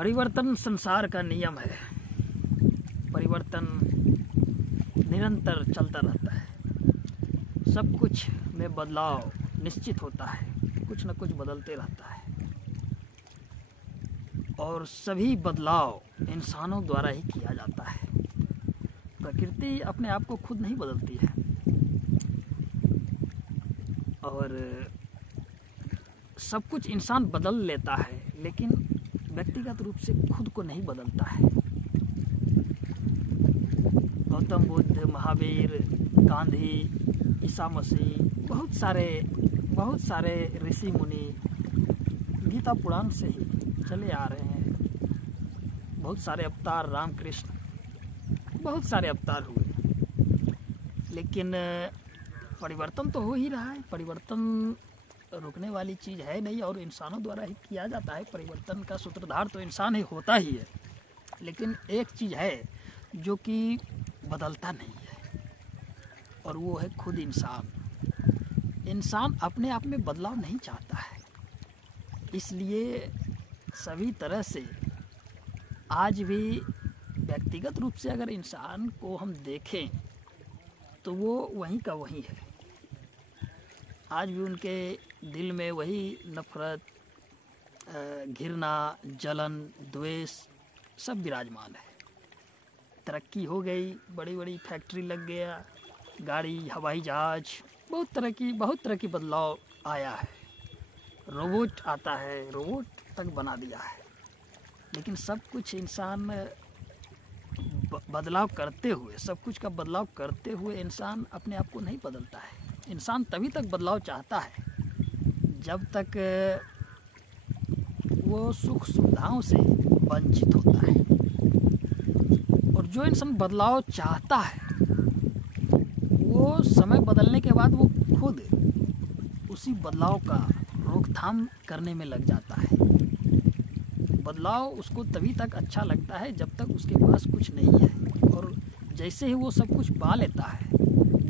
परिवर्तन संसार का नियम है। परिवर्तन निरंतर चलता रहता है। सब कुछ में बदलाव निश्चित होता है, कुछ न कुछ बदलते रहता है और सभी बदलाव इंसानों द्वारा ही किया जाता है। प्रकृति अपने आप को खुद नहीं बदलती है और सब कुछ इंसान बदल लेता है, लेकिन व्यक्तिगत रूप से खुद को नहीं बदलता है। गौतम बुद्ध, महावीर, गांधी, ईसा मसीह, बहुत सारे ऋषि मुनि गीता पुराण से ही चले आ रहे हैं। बहुत सारे अवतार, रामकृष्ण, बहुत सारे अवतार हुए, लेकिन परिवर्तन तो हो ही रहा है। परिवर्तन रुकने वाली चीज़ है नहीं और इंसानों द्वारा ही किया जाता है। परिवर्तन का सूत्रधार तो इंसान ही होता ही है, लेकिन एक चीज़ है जो कि बदलता नहीं है और वो है खुद इंसान। इंसान अपने आप में बदलाव नहीं चाहता है, इसलिए सभी तरह से आज भी व्यक्तिगत रूप से अगर इंसान को हम देखें तो वो वहीं का वहीं है। आज भी उनके दिल में वही नफरत, घृणा, जलन, द्वेष सब विराजमान है। तरक्की हो गई, बड़ी बड़ी फैक्ट्री लग गया, गाड़ी, हवाई जहाज, बहुत तरह की बदलाव आया है। रोबोट आता है, रोबोट तक बना दिया है, लेकिन सब कुछ इंसान बदलाव करते हुए, सब कुछ का बदलाव करते हुए इंसान अपने आप को नहीं बदलता है। इंसान तभी तक बदलाव चाहता है जब तक वो सुख सुविधाओं से वंचित होता है, और जो इंसान बदलाव चाहता है वो समय बदलने के बाद वो खुद उसी बदलाव का रोकथाम करने में लग जाता है। बदलाव उसको तभी तक अच्छा लगता है जब तक उसके पास कुछ नहीं है, और जैसे ही वो सब कुछ पा लेता है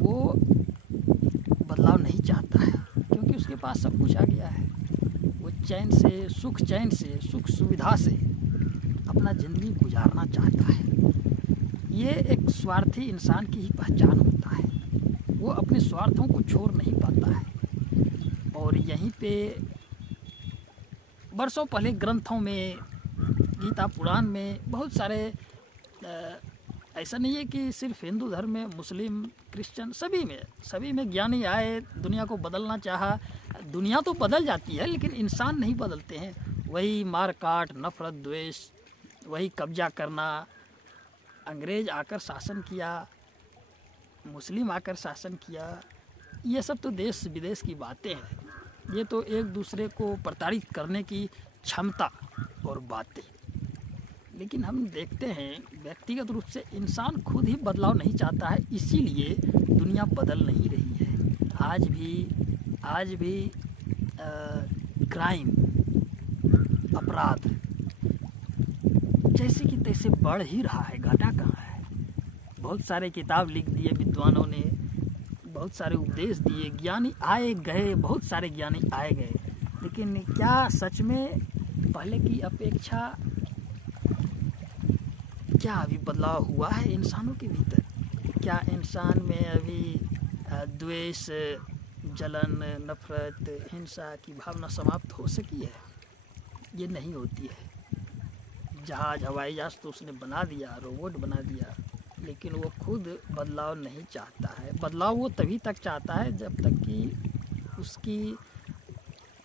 वो बदलाव नहीं चाहता है, क्योंकि उसके पास सब कुछ आ गया है। वो चैन से, सुख सुविधा से अपना ज़िंदगी गुजारना चाहता है। ये एक स्वार्थी इंसान की ही पहचान होता है। वो अपने स्वार्थों को छोड़ नहीं पाता है, और यहीं पे बरसों पहले ग्रंथों में, गीता पुराण में बहुत सारे, ऐसा नहीं है कि सिर्फ हिंदू धर्म में, मुस्लिम, क्रिश्चियन, सभी में ज्ञानी आए, दुनिया को बदलना चाहा। दुनिया तो बदल जाती है, लेकिन इंसान नहीं बदलते हैं। वही मार काट, नफरत, द्वेष, वही कब्जा करना। अंग्रेज आकर शासन किया, मुस्लिम आकर शासन किया, ये सब तो देश विदेश की बातें हैं। ये तो एक दूसरे को प्रताड़ित करने की क्षमता और बातें। लेकिन हम देखते हैं व्यक्तिगत रूप से इंसान खुद ही बदलाव नहीं चाहता है, इसीलिए दुनिया बदल नहीं रही है। आज भी क्राइम, अपराध जैसे कि तैसे बढ़ ही रहा है, घटा कहाँ है। बहुत सारे किताब लिख दिए विद्वानों ने, बहुत सारे उपदेश दिए, ज्ञानी आए गए, बहुत सारे ज्ञानी आए गए, लेकिन क्या सच में पहले की अपेक्षा क्या अभी बदलाव हुआ है इंसानों के भीतर? क्या इंसान में अभी द्वेष, जलन, नफरत, हिंसा की भावना समाप्त हो सकी है? ये नहीं होती है। जहाज, हवाई जहाज तो उसने बना दिया, रोबोट बना दिया, लेकिन वो खुद बदलाव नहीं चाहता है। बदलाव वो तभी तक चाहता है जब तक कि उसकी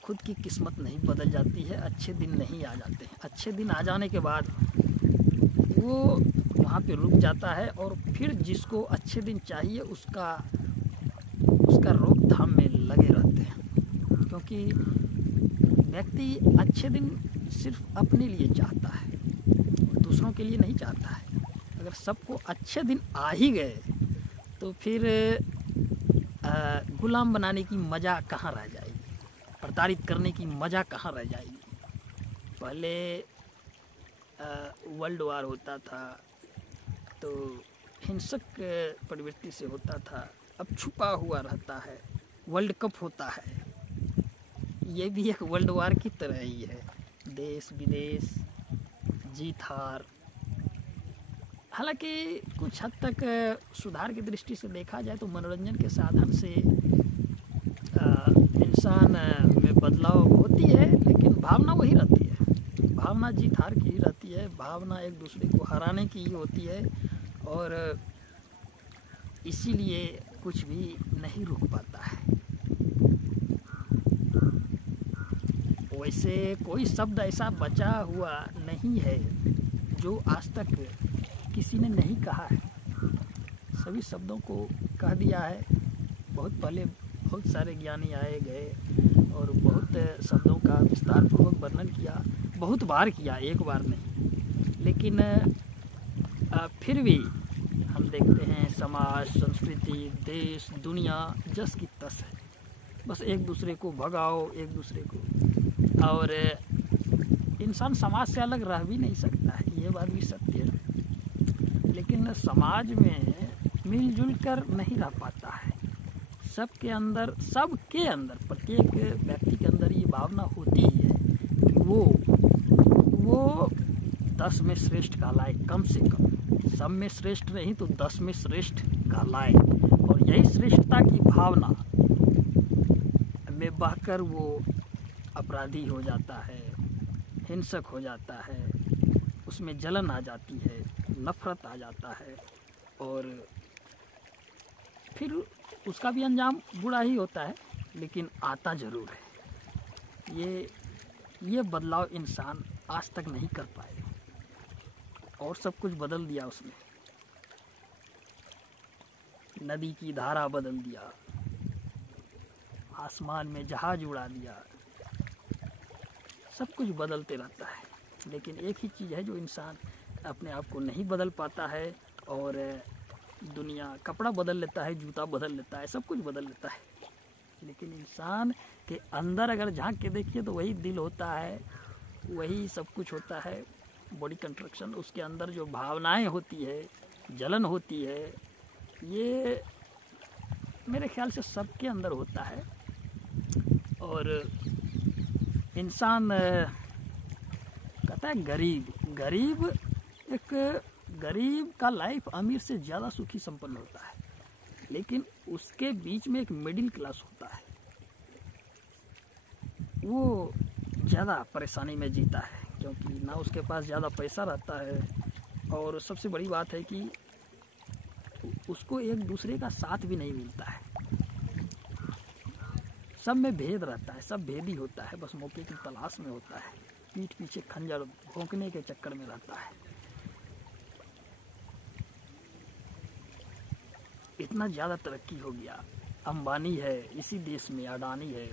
खुद की किस्मत नहीं बदल जाती है, अच्छे दिन नहीं आ जाते हैं। अच्छे दिन आ जाने के बाद वो वहाँ पे रुक जाता है, और फिर जिसको अच्छे दिन चाहिए उसका रोकथाम में लगे रहते हैं, क्योंकि व्यक्ति अच्छे दिन सिर्फ अपने लिए चाहता है, दूसरों के लिए नहीं चाहता है। अगर सबको अच्छे दिन आ ही गए तो फिर गुलाम बनाने की मज़ा कहाँ रह जाएगी, प्रताड़ित करने की मज़ा कहाँ रह जाएगी। पहले वर्ल्ड वार होता था तो हिंसक प्रवृत्ति से होता था, अब छुपा हुआ रहता है। वर्ल्ड कप होता है, ये भी एक वर्ल्ड वार की तरह ही है। देश विदेश जीत हार। हालांकि कुछ हद तक सुधार की दृष्टि से देखा जाए तो मनोरंजन के साधन से इंसान में बदलाव होती है, लेकिन भावना वही रहती है। भावना जीत हार की ही रहती है, भावना एक दूसरे को हराने की ही होती है, और इसीलिए कुछ भी नहीं रुक पाता है। वैसे कोई शब्द ऐसा बचा हुआ नहीं है जो आज तक किसी ने नहीं कहा है। सभी शब्दों को कह दिया है। बहुत पहले बहुत सारे ज्ञानी आए गए और बहुत शब्दों का विस्तार पूर्वक वर्णन किया, बहुत बार किया, एक बार नहीं। लेकिन फिर भी हम देखते हैं समाज, संस्कृति, देश, दुनिया जस की तस है। बस एक दूसरे को भगाओ, एक दूसरे को, और इंसान समाज से अलग रह भी नहीं सकता है, ये बात भी सत्य है। लेकिन समाज में मिलजुल कर नहीं रह पाता है। सबके अंदर प्रत्येक व्यक्ति के अंदर ये भावना होती है कि वो 10 में श्रेष्ठ कहलाए, कम से कम। सब में श्रेष्ठ नहीं तो 10 में श्रेष्ठ कहलाए, और यही श्रेष्ठता की भावना में बहकर वो अपराधी हो जाता है, हिंसक हो जाता है, उसमें जलन आ जाती है, नफरत आ जाता है, और फिर उसका भी अंजाम बुरा ही होता है, लेकिन आता ज़रूर है। ये बदलाव इंसान आज तक नहीं कर पाए, और सब कुछ बदल दिया उसने। नदी की धारा बदल दिया, आसमान में जहाज उड़ा दिया, सब कुछ बदलते रहता है। लेकिन एक ही चीज़ है जो इंसान अपने आप को नहीं बदल पाता है, और दुनिया कपड़ा बदल लेता है, जूता बदल लेता है, सब कुछ बदल लेता है, लेकिन इंसान के अंदर अगर झांक के देखिए तो वही दिल होता है, वही सब कुछ होता है, बॉडी कंस्ट्रक्शन, उसके अंदर जो भावनाएं होती है, जलन होती है, ये मेरे ख्याल से सबके अंदर होता है। और इंसान कहता है गरीब का लाइफ अमीर से ज़्यादा सुखी संपन्न होता है, लेकिन उसके बीच में एक मिडिल क्लास होता है, वो ज़्यादा परेशानी में जीता है, क्योंकि ना उसके पास ज़्यादा पैसा रहता है, और सबसे बड़ी बात है कि उसको एक दूसरे का साथ भी नहीं मिलता है। सब में भेद रहता है, सब भेदी होता है, बस मौके की तलाश में होता है, पीठ पीछे खंजर भोंकने के चक्कर में रहता है। इतना ज़्यादा तरक्की हो गया, अंबानी है इसी देश में, अडानी है,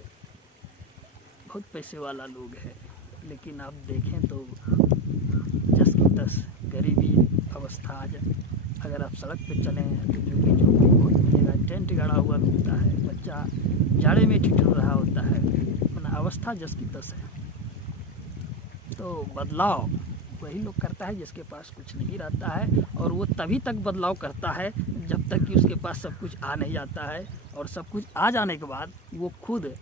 बहुत पैसे वाला लोग है, लेकिन आप देखें तो जस की तस गरीबी अवस्था। आज अगर आप सड़क पे चलें तो जो बहुत मिलेगा, टेंट गाड़ा हुआ मिलता है, बच्चा जाड़े में ठिठुर रहा होता है, अपना अवस्था जस की तस है। तो बदलाव वही लोग करता है जिसके पास कुछ नहीं रहता है, और वो तभी तक बदलाव करता है जब तक कि उसके पास सब कुछ आ नहीं जाता है, और सब कुछ आ जाने के बाद वो खुद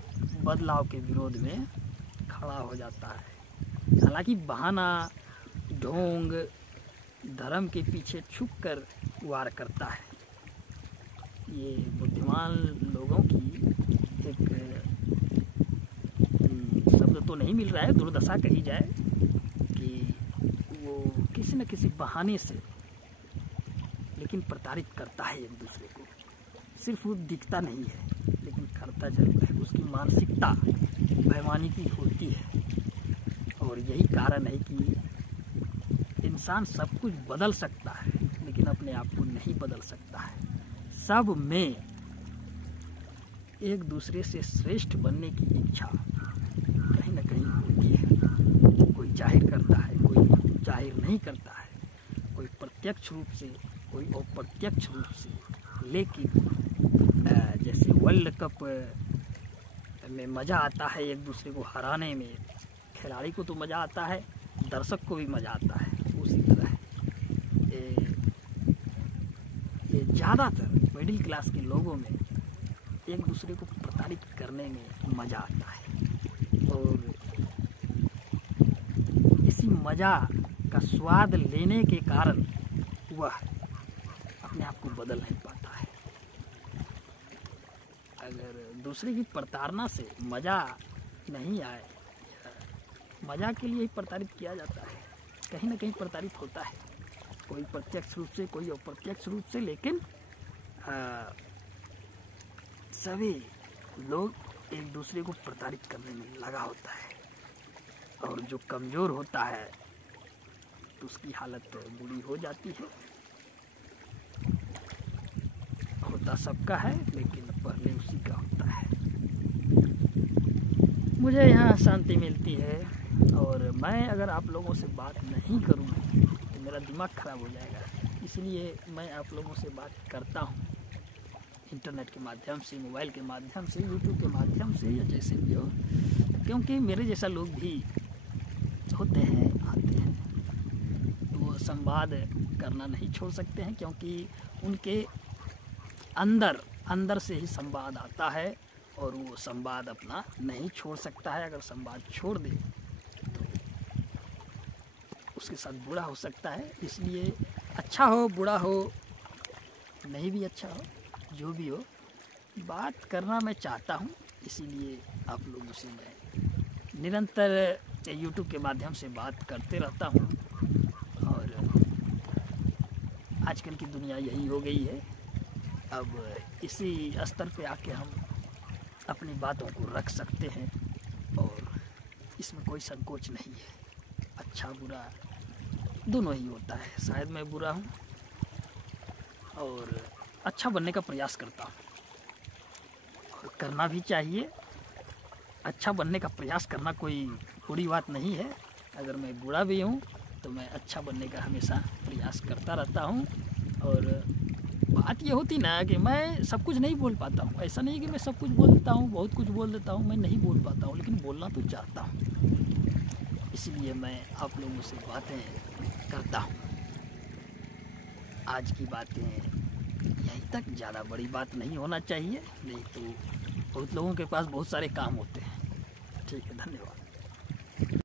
बदलाव के विरोध में खड़ा हो जाता है। हालांकि बहाना, ढोंग, धर्म के पीछे छुपकर वार करता है। ये बुद्धिमान लोगों की एक शब्द तो नहीं मिल रहा है, दुर्दशा कही जाए, कि वो किसी न किसी बहाने से लेकिन प्रताड़ित करता है एक दूसरे को। सिर्फ वो दिखता नहीं है, लेकिन करता जरूर है। उसकी मानसिकता बेईमानी होती है, और यही कारण है कि इंसान सब कुछ बदल सकता है, लेकिन अपने आप को नहीं बदल सकता है। सब में एक दूसरे से श्रेष्ठ बनने की इच्छा कहीं ना कहीं होती है। कोई जाहिर करता है, कोई जाहिर नहीं करता है, कोई प्रत्यक्ष रूप से, कोई अप्रत्यक्ष रूप से। लेकिन जैसे वर्ल्ड कप में मज़ा आता है एक दूसरे को हराने में, खिलाड़ी को तो मज़ा आता है, दर्शक को भी मज़ा आता है। उसी तरह ये ज़्यादातर मिडिल क्लास के लोगों में एक दूसरे को प्रताड़ित करने में मज़ा आता है, और इसी मज़ा का स्वाद लेने के कारण वह अपने आप को बदल नहीं पाता है। अगर दूसरे की प्रताड़ना से मज़ा नहीं आए, मज़ा के लिए ही प्रताड़ित किया जाता है, कहीं ना कहीं प्रताड़ित होता है, कोई प्रत्यक्ष रूप से कोई अप्रत्यक्ष रूप से, लेकिन सभी लोग एक दूसरे को प्रताड़ित करने में लगा होता है। और जो कमज़ोर होता है तो उसकी हालत बुरी हो जाती है। होता सबका है लेकिन पहले उसी का होता है। मुझे यहाँ शांति मिलती है और मैं अगर आप लोगों से बात नहीं करूँ तो मेरा दिमाग ख़राब हो जाएगा, इसलिए मैं आप लोगों से बात करता हूँ इंटरनेट के माध्यम से, मोबाइल के माध्यम से, यूट्यूब के माध्यम से, या जैसे भी हो, क्योंकि मेरे जैसा लोग भी होते हैं, आते हैं, तो वो संवाद करना नहीं छोड़ सकते हैं, क्योंकि उनके अंदर से ही संवाद आता है और वो संवाद अपना नहीं छोड़ सकता है। अगर संवाद छोड़ दे तो उसके साथ बुरा हो सकता है। इसलिए अच्छा हो, बुरा हो, नहीं भी अच्छा हो, जो भी हो, बात करना मैं चाहता हूँ। इसीलिए आप लोगों से मैं निरंतर यूट्यूब के माध्यम से बात करते रहता हूँ। और आजकल की दुनिया यही हो गई है। अब इसी स्तर पे आके हम अपनी बातों को रख सकते हैं और इसमें कोई संकोच नहीं है। अच्छा बुरा दोनों ही होता है। शायद मैं बुरा हूँ और अच्छा बनने का प्रयास करता हूँ, और करना भी चाहिए। अच्छा बनने का प्रयास करना कोई बुरी बात नहीं है। अगर मैं बुरा भी हूँ तो मैं अच्छा बनने का हमेशा प्रयास करता रहता हूँ। और बात ये होती ना कि मैं सब कुछ नहीं बोल पाता हूँ। ऐसा नहीं कि मैं सब कुछ बोल देता हूँ, बहुत कुछ बोल देता हूँ, मैं नहीं बोल पाता हूँ, लेकिन बोलना तो चाहता हूँ। इसलिए मैं आप लोगों से बातें करता हूँ। आज की बातें यहीं तक, ज़्यादा बड़ी बात नहीं होना चाहिए, नहीं तो बहुत लोगों के पास बहुत सारे काम होते हैं। ठीक है, धन्यवाद।